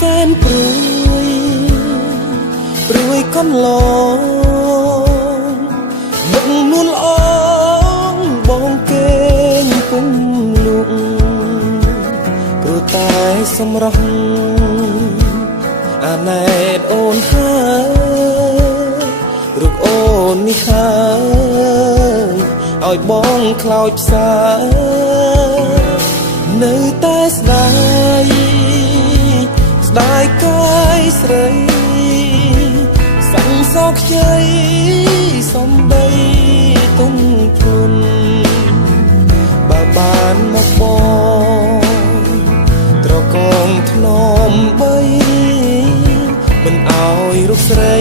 សែនព្រួយកូនឡងនឹកនួនអងបងគេងពុំលុកព្រោះតែសម្រស់អាណែតអូនហើយរូបអូននេះហើយឲ្យបងខ្លោចផ្សានៅតែស្ដាយកាយស្រីសង្សោកខ្ចីសំដីទុំធនបើបានមកបងត្រកងធ្នមបីមិនឲ្យរូបស្រី